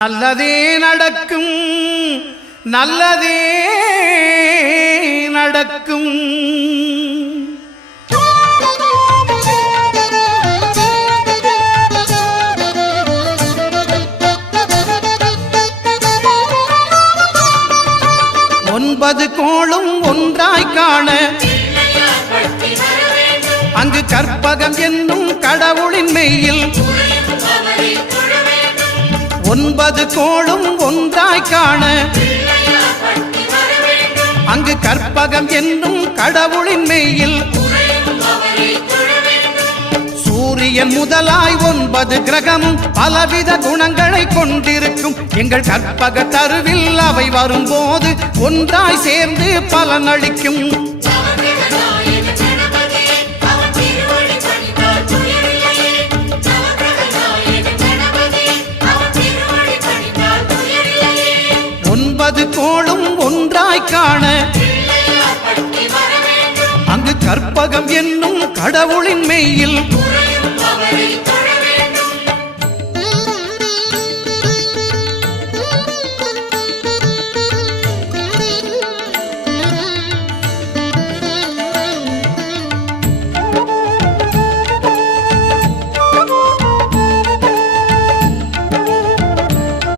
நல்லதே நடக்கும், நல்லதே நடக்கும். ஒன்பது கோளும் ஒன்றாய் காண அங்கு கற்பகம் என்னும் கடவுளின் மெய்யில் ஒன்பது கோளும் ஒன்றாய் காண அங்கு கற்பகம் என்னும் கடவுளின் மெய்யில் சூரியன் முதலாய் 9 கிரகமும் பலவித குணங்களை கொண்டிருக்கும். எங்கள் கற்பக தருவில் அவை வரும்போது ஒன்றாய் சேர்ந்து பலனளிக்கும். ஒன்பது கோளும் ஒன்றாய் காண அங்கு கற்பகம் என்னும் கடவுளின் மெய்யில்